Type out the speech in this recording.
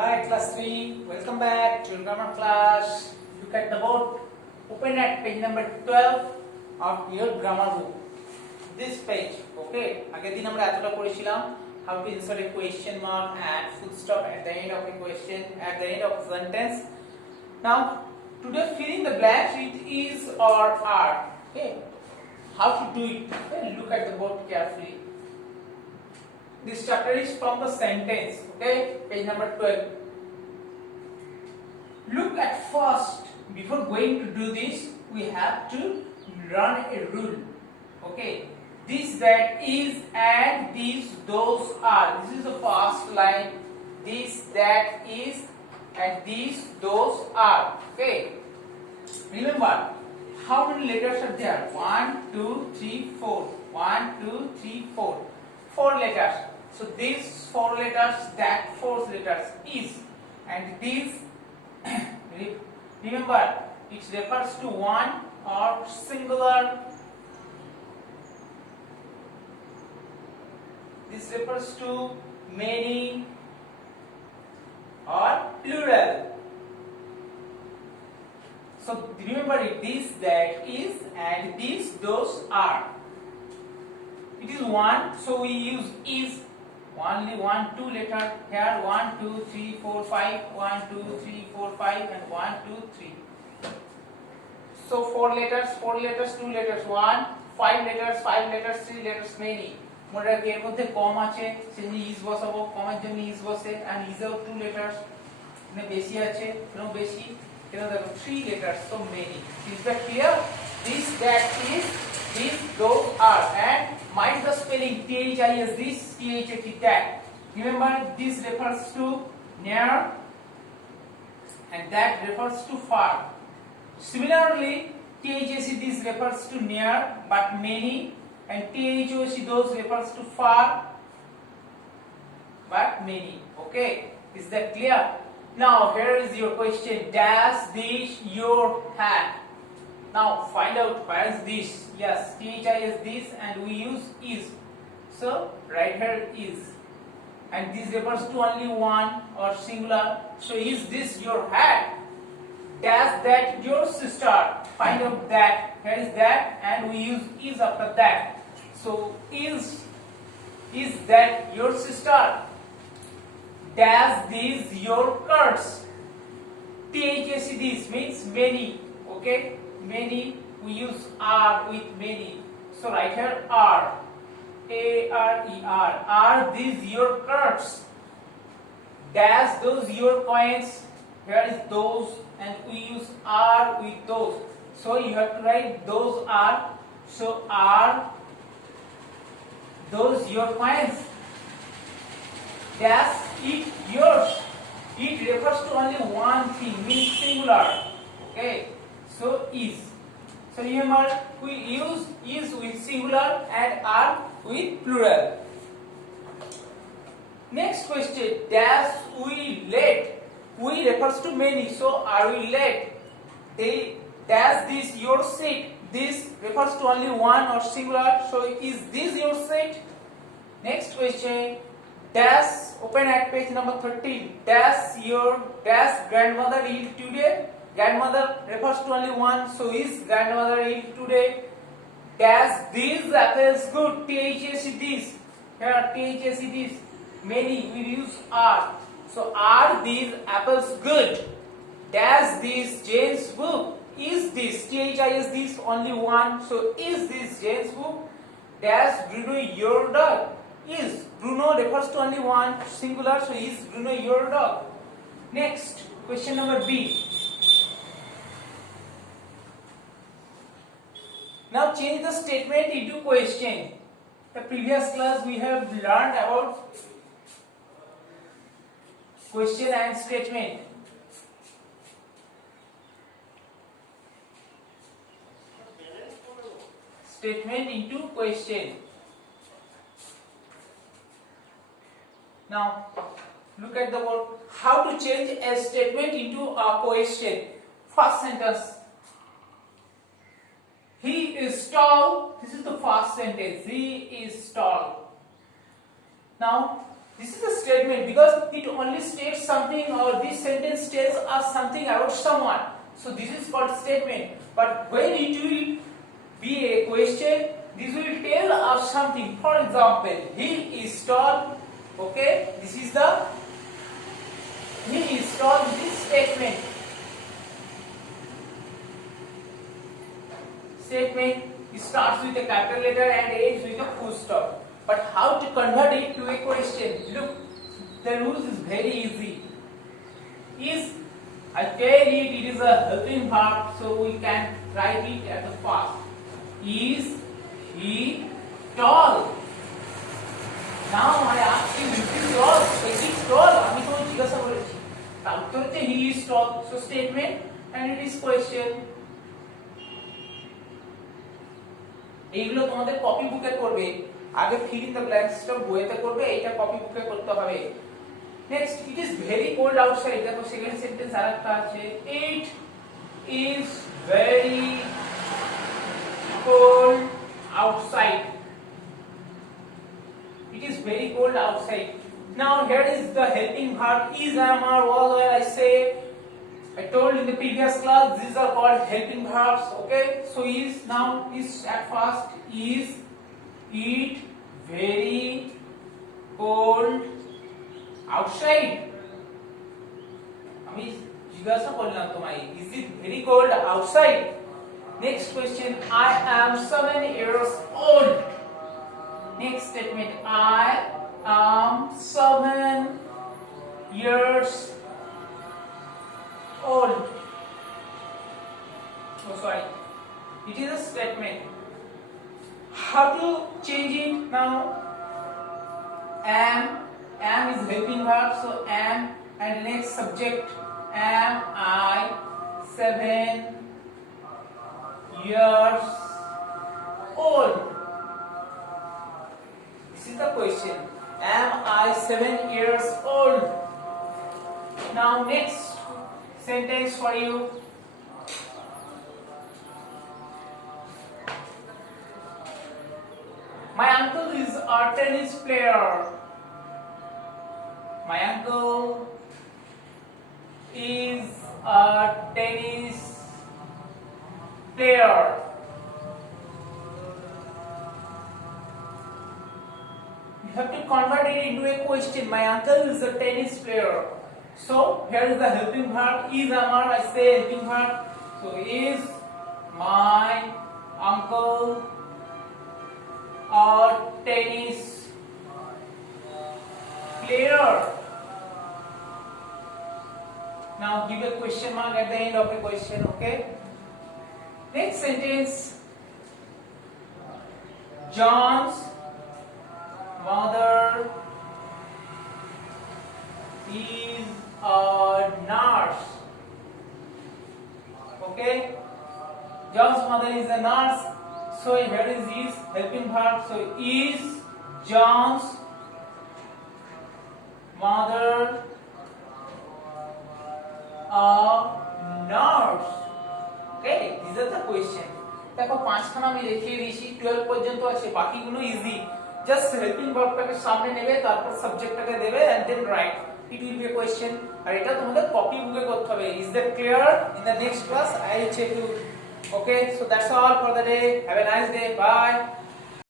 Hi class 3, welcome back to grammar class. Look at the board, open at page number 12 of your grammar book. This page, okay, আগের দিন আমরা এতটা পড়েছিলাম how to insert a question mark and full stop at the end of a question, at the end of a sentence. Now, today fill in the blanks with is or are. Okay, how to do it? Okay, look at the board carefully. This chapter is from the sentence, okay, page number 12. Look at first, before going to do this, we have to learn a rule, okay. This, that, is, and these, those, are. This is the first line. This, that, is, and these, those, are. Okay. Remember, how many letters are there? 1, 2, 3, 4. 1, 2, 3, 4. 4 letters. So these 4 letters, that 4 letters is, and these remember it refers to one or singular. This refers to many or plural. So remember it, this, that, is, and these, those, are. It is one, so we use is. Only 1, 2 letter here. 1, 2, 3, 4, 5. 1, 2, 3, 4, 5, and 1, 2, 3. So 4 letters, 2 letters, 1, 5 letters, 5 letters, 3 letters, many. মনে রাখবে এর মধ্যে কম আছে, সেজন্য is বসাবো, কমের জন্য is বসে, and is এও 2 letters, মানে বেশি আছে, কেন বেশি, কেন দেখো 3 letters, so many. Is that clear? This, that, is, these, those, are, and mind the spelling. THIS, this, THAT, that. Remember, this refers to near, and that refers to far. Similarly, THAC, this refers to near but many, and THOC, those refers to far but many. Okay, is that clear? Now, here is your question. Does this your hat? Now, find out where is this. Yes, THIS, this, and we use is. So, right here is. And this refers to only one or singular. So, is this your hat? Does that your sister? Find out that. Here is that, and we use is after that. So, is that your sister? Does this your curse? THAC, this means many. Okay, many. We use are with many. So, right here are. A-R-E-R. Are these your cards? Does those your coins? Here is those, and we use are with those. So you have to write those are. So are those your coins? Does it yours? It refers to only one thing, means singular. Okay. So is. So remember, we use is with singular and are with plural. Next question. Does we late? We refers to many. So are we late? Does this your seat? This refers to only one or singular. So is this your seat? Next question. Does, open at page number 13. Does grandmother eat today? Grandmother refers to only one. So is grandmother eat today? Does these apples good? THAC, this. Here THAC, this. Many, we use are. So are these apples good? Does this Jane's book? Is this, THIS, this, only one. So is this Jane's book? Does Bruno your dog? Is. Bruno refers to only one, singular. So is Bruno your dog? Next, question number B. Now change the statement into question. The previous class we have learned about question and statement. Statement into question. Now look at the word. How to change a statement into a question. First sentence. He is tall. This is the first sentence. He is tall. Now This is a statement because it only states something, or this sentence tells us something about someone. So this is called statement. But when it will be a question, this will tell us something. For example, he is tall. Okay, this is the he is tall. This statement. Statement starts with a capital letter and ends with a full stop. But how to convert it to a question? Look, the rules is very easy. Is, I tell it is a helping verb, so we can write it at the first. Is he tall? Now I ask you, is he tall? Is he tall? আমি তোমাকে জিজ্ঞাসা করেছি। তার উত্তর হচ্ছে he is tall. So statement and it is question. এইগুলো তোমাদের copy বুকে করবে। আগে fill in the blanks টা বইতে করবে, এটা কপি বুকে করতে হবে। Next, it is very cold outside. দেখো সেকেন্ড সেন্টেন্স আরেকটা আছে, it is very cold outside. It is very cold outside. Now here is the helping verb is, am, are, was, where. I say, I told in the previous class these are called helping verbs. Okay, so is, now is at first, is it very cold outside? আমি জিজ্ঞাসা করলাম তোমায়, is it very cold outside? Next question, I am 7 years old. Next statement, I am 7 years old. Oh, sorry. It is a statement. How to change it now? Am is helping verb, so am, and next subject, am I 7 years old? This is the question. Am I 7 years old? Now next sentence for you. My uncle is a tennis player. My uncle is a tennis player. You have to convert it into a question. My uncle is a tennis player. So here is the helping verb is, am, are. I say helping verb. So is my uncle a tennis player? Now give a question mark at the end of a question. Okay. Next sentence. John's mother is a nurse. Okay, John's mother is a nurse. So here is his helping verb. So is John's mother a nurse? Okay, these are the question. দেখো পাঁচখানা আমি দেখিয়ে দিয়েছি, 12 পর্যন্ত আছে, বাকিগুলো easy. Just helping ভার্বটাকে সামনে নেবে, তারপর সাবজেক্টটাকে দেবে and then write. It will be a question. আর এটা তোমাদের কপি বুকে করতে হবে। Is that clear? In the next class I will check you. Okay, so that's all for the day. Have a nice day. Bye.